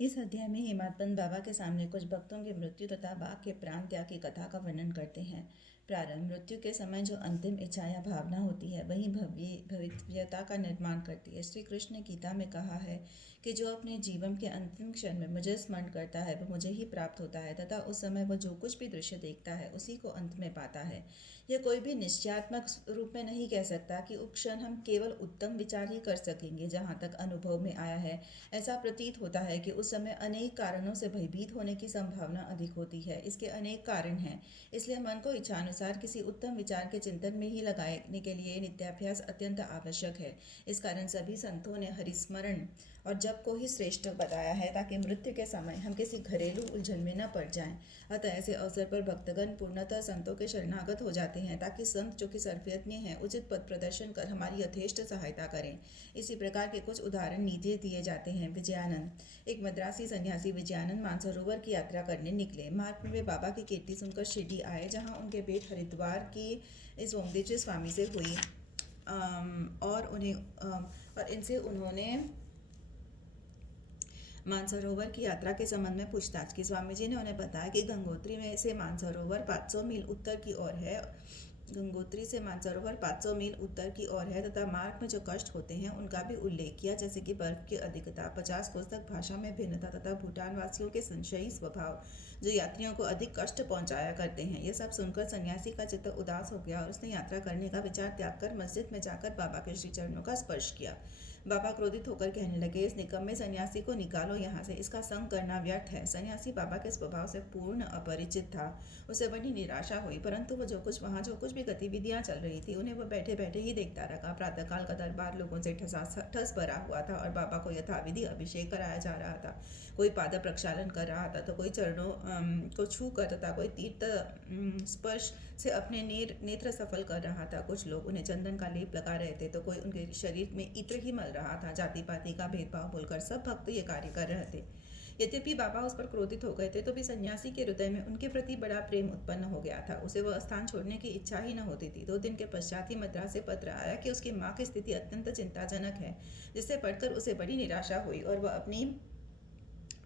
इस अध्याय में हेमाडपंत बाबा के सामने कुछ भक्तों की मृत्यु तथा बाघ के प्राण त्याग की कथा का वर्णन करते हैं। प्रारंभ मृत्यु के समय जो अंतिम इच्छा या भावना होती है वही भविष्यता का निर्माण करती है। श्री कृष्ण ने गीता में कहा है कि जो अपने जीवन के अंतिम क्षण में मुझे स्मरण करता है वह मुझे ही प्राप्त होता है तथा उस समय वह जो कुछ भी दृश्य देखता है उसी को अंत में पाता है। यह कोई भी निश्चयात्मक रूप में नहीं कह सकता कि उस क्षण हम केवल उत्तम विचार ही कर सकेंगे। जहाँ तक अनुभव में आया है ऐसा प्रतीत होता है कि उस समय अनेक कारणों से भयभीत होने की संभावना अधिक होती है। इसके अनेक कारण हैं, इसलिए मन को इच्छानुसार किसी उत्तम विचार के चिंतन में ही लगाने के लिए नित्याभ्यास अत्यंत आवश्यक है। इस कारण सभी संतों ने हरिस्मरण और जप को ही श्रेष्ठ बताया है ताकि मृत्यु के समय हम किसी घरेलू उलझन में न पड़ जाएं। अतः ऐसे अवसर पर भक्तगण पूर्णतः संतों के शरणागत हो जाते हैं ताकि संत जो कि सर्वयत्न हैं उचित पद प्रदर्शन कर हमारी यथेष्ट सहायता करें। इसी प्रकार के कुछ उदाहरण नीचे दिए जाते हैं। विजयानंद, एक मद्रासी सन्यासी विजयानंद मानसरोवर की यात्रा करने निकले। मार्ग में वे बाबा की कीर्ति सुनकर शिरडी आए जहाँ उनके भेंट हरिद्वार की इस ओमदेव स्वामी से हुई और इनसे उन्होंने मानसरोवर की यात्रा के संबंध में पूछताछ की। स्वामी जी ने उन्हें बताया कि गंगोत्री में से मानसरोवर 500 मील उत्तर की ओर है। गंगोत्री से मानसरोवर 500 मील उत्तर की ओर है तथा मार्ग में जो कष्ट होते हैं उनका भी उल्लेख किया, जैसे कि बर्फ की अधिकता, 50 कोस तक भाषा में भिन्नता तथा भूटान वासियों के संशयी स्वभाव जो यात्रियों को अधिक कष्ट पहुंचाया करते हैं। यह सब सुनकर सन्यासी का चित्त उदास हो गया और उसने यात्रा करने का विचार त्याग कर मस्जिद में जाकर बाबा के श्री चरणों का स्पर्श किया। बाबा क्रोधित होकर कहने लगे, इस निकम्मे सन्यासी को निकालो यहाँ से, इसका संग करना व्यर्थ है। सन्यासी बाबा के स्वभाव से पूर्ण अपरिचित था। उसे बड़ी निराशा हुई, परंतु वह जो कुछ भी गतिविधियां चल रही थी उन्हें वह बैठे बैठे ही देखता रहा। प्रातःकाल का दरबार लोगों से ठस भरा हुआ था और बाबा को यथाविधि अभिषेक कराया जा रहा था। कोई पाद प्रक्षालन कर रहा था तो कोई चरणों को छू कर तथा कोई तीर्थ स्पर्श से अपने नेत्र सफल कर रहा था। कुछ लोग उन्हें चंदन का लेप लगा रहे थे तो कोई उनके शरीर में इत्र ही मल रहा था। जाति पाति का भेदभाव भूलकर सब भक्त ये कार्य कर रहे थे। यद्यपि बाबा उस पर क्रोधित हो गए थे तो भी सन्यासी के हृदय में उनके प्रति बड़ा प्रेम उत्पन्न हो गया था। उसे वह स्थान छोड़ने की इच्छा ही न होती थी। 2 दिन के पश्चात ही मद्रास से पत्र आया कि उसकी माँ की स्थिति अत्यंत चिंताजनक है, जिससे पढ़कर उसे बड़ी निराशा हुई और वह अपनी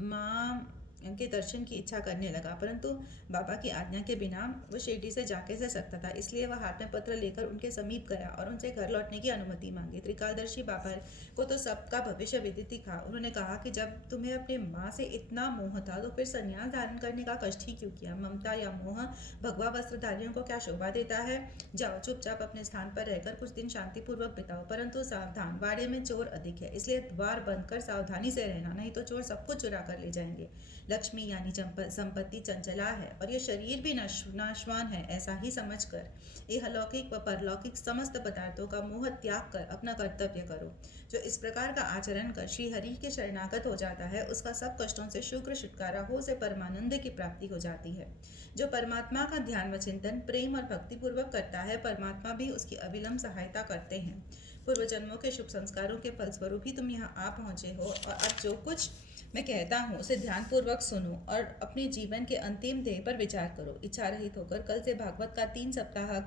माँ के दर्शन की इच्छा करने लगा, परंतु बाबा की आज्ञा के बिना वो शिरडी से जाके जा सकता था। इसलिए वह हाथ में पत्र लेकर उनके समीप गया और उनसे घर लौटने की अनुमति मांगी। त्रिकालदर्शी बाबा को तो सबका भविष्य विदित ही था। उन्होंने कहा कि जब तुम्हें अपने माँ से इतना मोह था तो फिर संन्यास धारण करने का कष्ट ही क्यों किया। ममता या मोह भगवा वस्त्रधारियों को क्या शोभा देता है। जाओ चुपचाप अपने स्थान पर रहकर कुछ दिन शांतिपूर्वक बिताओ, परंतु सावधान, वाड़े में चोर अधिक है, इसलिए द्वार बंद कर सावधानी से रहना, नहीं तो चोर सब कुछ चुरा कर ले जाएंगे। लक्ष्मी यानी संपत्ति चंचला है और यह शरीर भी नाशवान है, ऐसा ही समझकर इहलौकिक व परलौकिक समस्त पदार्थों का मोह त्याग कर अपना कर्तव्य करो। जो इस प्रकार का आचरण कर श्री हरि के शरणागत हो जाता है उसका सब कष्टों से शीघ्र छुटकारा हो, उसे परमानंद की प्राप्ति हो जाती है। जो परमात्मा का ध्यान व चिंतन प्रेम और भक्ति पूर्वक करता है, परमात्मा भी उसकी अविलंब सहायता करते हैं। पूर्व जन्मों के शुभ संस्कारों के फलस्वरूप ही तुम यहाँ आ पहुंचे हो और अब जो कुछ मैं कहता हूँ उसे ध्यानपूर्वक सुनो और अपने जीवन के अंतिम ध्येय पर विचार करो। इच्छा रहित होकर कल से भागवत का 3 सप्ताह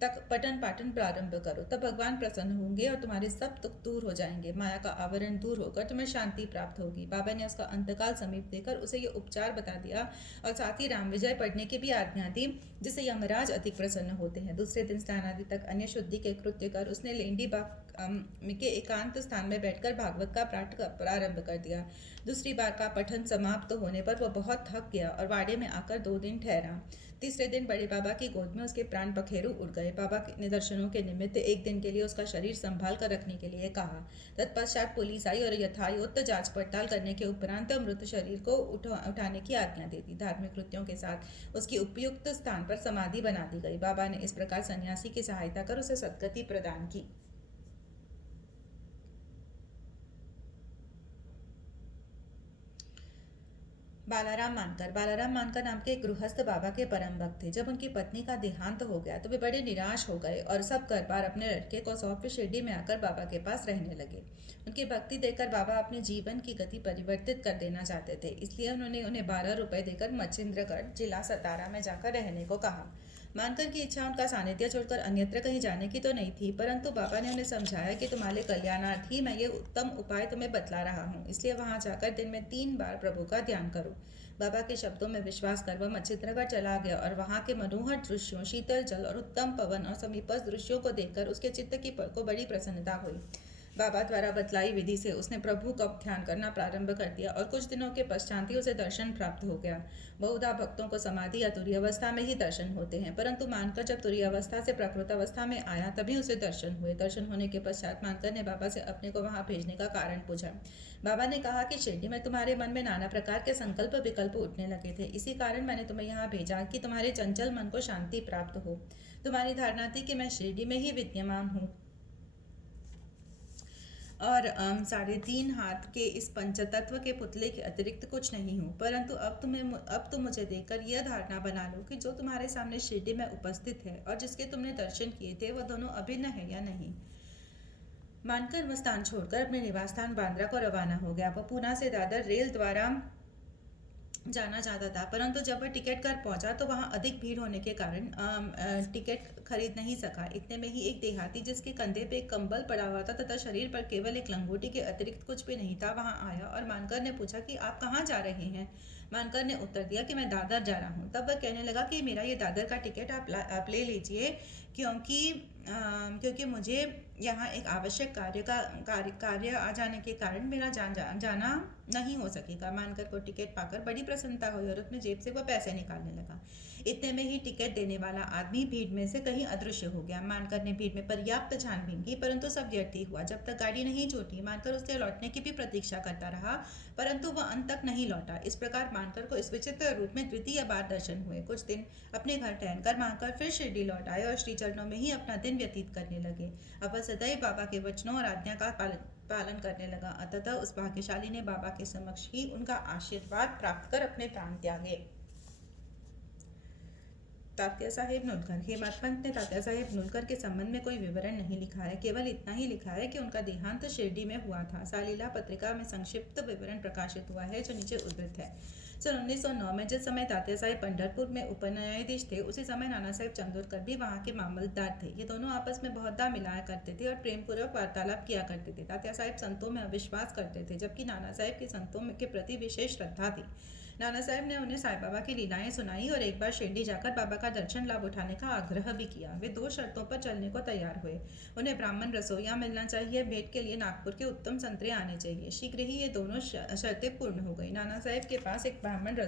तक पठन पाठन प्रारंभ करो, तब भगवान प्रसन्न होंगे और तुम्हारे सब दुख दूर हो जाएंगे। माया का आवरण दूर होकर तुम्हें शांति प्राप्त होगी। बाबा ने उसका अंतकाल समीप देकर उसे ये उपचार बता दिया और साथ ही राम विजय पढ़ने की भी आज्ञा दी, जिससे यमराज अधिक प्रसन्न होते हैं। दूसरे दिन स्नान आदि तक अन्य शुद्धि के कृत्य कर उसने लेंडी बाग के एकांत स्थान में बैठकर भागवत का पाठ प्रारंभ कर दिया। दूसरी बार का पठन समाप्त होने पर वह बहुत थक गया और वाड़े में आकर 2 दिन ठहरा। तीसरे दिन बड़े बाबा की गोद में उसके प्राण पखेरु उड़ गए। बाबा के दर्शनों के निमित्त 1 दिन के लिए उसका शरीर संभाल कर रखने के लिए कहा। तत्पश्चात पुलिस आई और यथायोक्त जांच पड़ताल करने के उपरांत मृत शरीर को उठाने की आज्ञा दे दी। धार्मिक कृत्यों के साथ उसकी उपयुक्त स्थान पर समाधि बना दी गई। बाबा ने इस प्रकार सन्यासी की सहायता कर उसे सद्गति प्रदान की। बालाराम मानकर नाम के एक गृहस्थ बाबा के परम भक्त थे। जब उनकी पत्नी का देहांत हो गया तो वे बड़े निराश हो गए और सब घर बार अपने लड़के को सौंप शिरडी में आकर बाबा के पास रहने लगे। उनकी भक्ति देखकर बाबा अपने जीवन की गति परिवर्तित कर देना चाहते थे, इसलिए उन्होंने उन्हें 12 रुपए देकर मच्छिंद्रगढ़ जिला सतारा में जाकर रहने को कहा। मानकर की इच्छा उनका सानिध्य छोड़कर अन्यत्र कहीं जाने की तो नहीं थी, परंतु बाबा ने उन्हें समझाया कि तुम्हारे कल्याणार्थ ही मैं ये उत्तम उपाय तुम्हें बतला रहा हूँ, इसलिए वहां जाकर दिन में 3 बार प्रभु का ध्यान करो। बाबा के शब्दों में विश्वास कर वह मच्छिंद्रगढ़ चला गया और वहां के मनोहर दृश्यों, शीतल जल और उत्तम पवन और समीपस्थ दृश्यों को देखकर उसके चित्त की को बड़ी प्रसन्नता हुई। बाबा द्वारा बतलाई विधि से उसने प्रभु का ध्यान करना प्रारंभ कर दिया और कुछ दिनों के पश्चात ही उसे दर्शन प्राप्त हो गया। बहुधा भक्तों को समाधि या तुरीय अवस्था में ही दर्शन होते हैं, परंतु मानकर जब तुरीय अवस्था से प्राकृत अवस्था में आया तभी उसे दर्शन हुए। दर्शन होने के पश्चात मानकर ने बाबा से अपने को वहां भेजने का कारण पूछा। बाबा ने कहा कि शिरडी में तुम्हारे मन में नाना प्रकार के संकल्प विकल्प उठने लगे थे, इसी कारण मैंने तुम्हें यहाँ भेजा कि तुम्हारे चंचल मन को शांति प्राप्त हो। तुम्हारी धारणा थी कि मैं शिरडी में ही विद्यमान हूँ और 3.5 हाथ के इस पंचतत्व के पुतले के अतिरिक्त कुछ नहीं हूँ, परंतु अब तुम मुझे देखकर यह धारणा बना लो कि जो तुम्हारे सामने शिरडी में उपस्थित है और जिसके तुमने दर्शन किए थे वह दोनों अभिन्न है या नहीं। मानकर वह स्थान छोड़कर अपने निवास स्थान बांद्रा को रवाना हो गया। वह पूना से दादर रेल द्वारा जाना चाहता था, परंतु जब वह टिकट कर पहुंचा तो वहां अधिक भीड़ होने के कारण टिकट खरीद नहीं सका। इतने में ही एक देहाती जिसके कंधे पे एक कंबल पड़ा हुआ था तथा शरीर पर केवल एक लंगोटी के अतिरिक्त कुछ भी नहीं था वहां आया और मानकर ने पूछा कि आप कहाँ जा रहे हैं। मानकर ने उत्तर दिया कि मैं दादर जा रहा हूँ। तब वह कहने लगा कि मेरा ये दादर का टिकट आप ले लीजिए, क्योंकि मुझे यहाँ एक आवश्यक कार्य आ जाने के कारण मेरा जाना नहीं हो सकेगा। मानकर को टिकट पाकर बड़ी प्रसन्नता हुई और उसने जेब से वह पैसे निकालने लगा। इतने में ही टिकट देने वाला आदमी भीड़ में से कहीं अदृश्य हो गया। मानकर ने भीड़ में पर्याप्त छानबीन की, परंतु सब व्यर्थ ही हुआ। जब तक गाड़ी नहीं छूटी मानकर उसके लौटने की भी प्रतीक्षा करता रहा, परंतु वह अंत तक नहीं लौटा। इस प्रकार मानकर को इस विचित्र रूप में द्वितीय बार दर्शन हुए। कुछ दिन अपने घर ठहरकर मानकर फिर शिरडी लौट आए और श्री चरणों में ही अपना दिन व्यतीत करने लगे। अब वह सदैव बाबा के वचनों और आज्ञा का पालन करने लगा। अतः उस भाग्यशाली ने बाबा के समक्ष ही उनका आशीर्वाद प्राप्त कर अपने प्राण त्यागे। तात्या साहेब नुलकर। हेमंत पंत ने तात्या साहेब नुलकर के संबंध में कोई विवरण नहीं लिखा है, केवल इतना ही लिखा है कि उनका देहांत शिरडी में हुआ था। सालीला पत्रिका में संक्षिप्त विवरण प्रकाशित हुआ है जो नीचे उद्धृत है। सन 1909 में जिस समय तात्या साहेब पंढरपुर में उप न्यायाधीश थे, उसी समय नाना साहेब चंदोरकर भी वहाँ के मामलतदार थे। ये दोनों आपस में बहुत दा मिलाया करते थे और प्रेमपूर्वक वार्तालाप किया करते थे। तात्या साहेब संतों में अविश्वास करते थे, जबकि नाना साहेब की संतों के प्रति विशेष श्रद्धा थी। नाना साहब ने उन्हें साईं बाबा की लीलाएं सुनाई और एक बार शिरडी जाकर बाबा का दर्शन लाभ उठाने का आग्रह भी किया। वे 2 शर्तों पर चलने को तैयार हुए। उन्हें ब्राह्मण रसोइया मिलना चाहिए, भेंट के लिए नागपुर के उत्तम संतरे आने चाहिए। शीघ्र ही ये दोनों शर्तें पूर्ण हो गई। नाना साहब के पास एक ब्राह्मण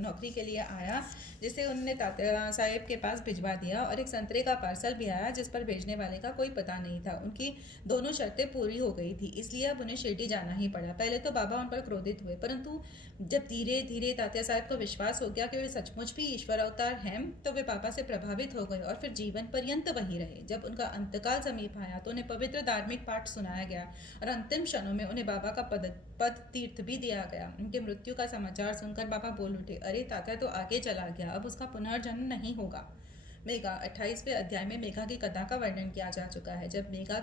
नौकरी के लिए आया, जिसे उन्होंने तात्या साहब के पास भिजवा दिया, और एक संतरे का पार्सल भी आया जिस पर भेजने वाले का कोई पता नहीं था। उनकी दोनों शर्तें पूरी हो गई थी, इसलिए अब उन्हें शिरडी जाना ही पड़ा। पहले तो बाबा उन पर क्रोधित हुए, परंतु जब धीरे धीरे तात्या साहब को विश्वास हो गया कि वे सचमुच भी ईश्वर अवतार हैं, तो वे बाबा से प्रभावित हो गए और फिर जीवन पर्यंत वहीं रहे। जब उनका अंतकाल समीप आया तो उन्हें पवित्र धार्मिक पाठ सुनाया गया और अंतिम क्षणों में उन्हें बाबा का पद तीर्थ भी दिया गया। उनके मृत्यु का समाचार सुनकर बाबा बोल उठे, अरे तात्या तो आगे चला गया, अब उसका पुनर्जन्म नहीं होगा। मेघा 28वें अध्याय में मेघा की कथा का वर्णन किया जा चुका है। जब मेघा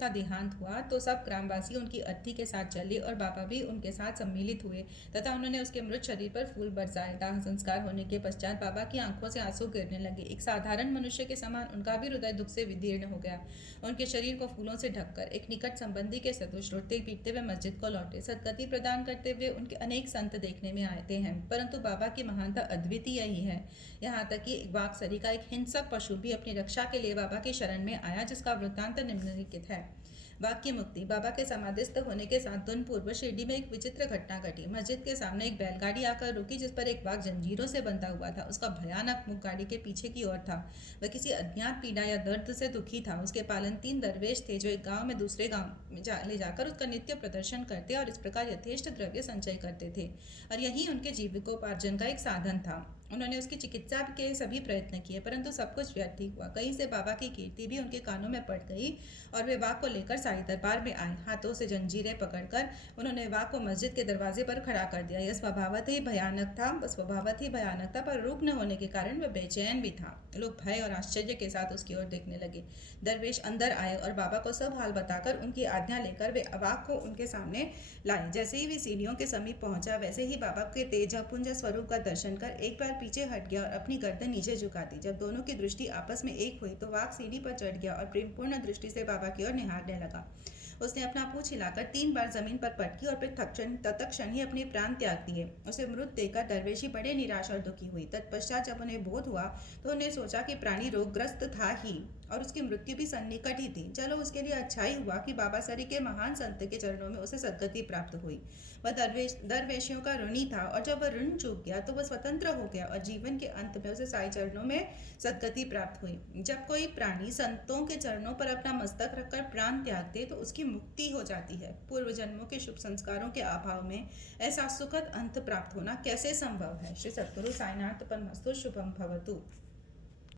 का देहांत हुआ तो सब ग्रामवासी उनकी अर्थी के साथ चले और बाबा भी उनके साथ सम्मिलित हुए तथा उन्होंने उसके मृत शरीर पर फूल बरसाए। दाह संस्कार होने के पश्चात बाबा की आंखों से आंसू गिरने लगे। एक साधारण मनुष्य के समान उनका भी हृदय दुख से विदीर्ण हो गया। उनके शरीर को फूलों से ढककर एक निकट संबंधी के सदृश रोते पीटते हुए मस्जिद को लौटे। सदगति प्रदान करते हुए उनके अनेक संत देखने में आते हैं, परंतु बाबा की महानता अद्वितीय ही है। यहाँ तक कि वाकसरी का एक हिंसक पशु भी अपनी रक्षा के लिए बाबा की शरण में आया, जिसका वृत्तांत निम्नलिखित है। वाक्य मुक्ति। बाबा के समाधिस्थ होने के 7 दिन पूर्व शिरडी में एक विचित्र घटना घटी। मस्जिद के सामने एक बैलगाड़ी आकर रुकी, जिस पर एक बाघ जंजीरों से बंधा हुआ था। उसका भयानक मुख गाड़ी के पीछे की ओर था। वह किसी अज्ञात पीड़ा या दर्द से दुखी था। उसके पालन 3 दरवेश थे, जो एक गांव में दूसरे गांव में ले जाकर उसका नित्य प्रदर्शन करते और इस प्रकार यथेष्ट द्रव्य संचय करते थे, और यही उनके जीविकोपार्जन का एक साधन था। उन्होंने उसकी चिकित्सा के सभी प्रयत्न किए, परंतु सब कुछ व्यर्थ ही हुआ। कहीं से बाबा की कीर्ति भी उनके कानों में पड़ गई और वे वाघ को लेकर साई दरबार में आए। हाथों से जंजीरें पकड़कर उन्होंने वाघ को मस्जिद के दरवाजे पर खड़ा कर दिया। यह स्वभावत ही भयानक था, पर रूप न होने के कारण वह बेचैन भी था। लोग भय और आश्चर्य के साथ उसकी ओर देखने लगे। दरवेश अंदर आए और बाबा को सब हाल बताकर उनकी आज्ञा लेकर वे वाघ को उनके सामने लाए। जैसे ही वे सीढ़ियों के समीप पहुंचा, वैसे ही बाबा के तेजपुंज स्वरूप का दर्शन कर एक बार पीछे हट गया और अपनी गर्दन नीचे झुका दी। जब दोनों की दृष्टि आपस में एक हुई तो वाघ सीढ़ी पर चढ़ गया और प्रेमपूर्ण दृष्टि से बाबा की ओर निहारने लगा। उसने अपना पूंछ हिलाकर 3 बार जमीन पर पटकी और फिर तत्क्षण ही अपने प्राण त्याग दिए। उसे मृत देखकर दरवेशी बड़े निराश और दुखी हुई। तत्पश्चात जब उन्हें बोध हुआ तो उन्हें सोचा कि प्राणी रोगग्रस्त था ही और उसकी मृत्यु भी सन्निकट ही थी। चलो, उसके लिए अच्छा ही हुआ कि बाबा सरी के महान संत के चरणों में उसे सद्गति प्राप्त हुई। वह दरवेशियों का ऋणी था और जब वह ऋण चूक गया तो वह स्वतंत्र हो गया और जीवन के अंत में उसे साई चरणों में सद्गति प्राप्त हुई। जब कोई प्राणी संतों के चरणों पर अपना मस्तक रखकर प्राण त्याग दे तो उसकी मुक्ति हो जाती है। पूर्व जन्मों के शुभ संस्कारों के अभाव में ऐसा सुखद अंत प्राप्त होना कैसे संभव है? श्री सद्गुरु साईनाथ परमस्तु। शुभम भवतु।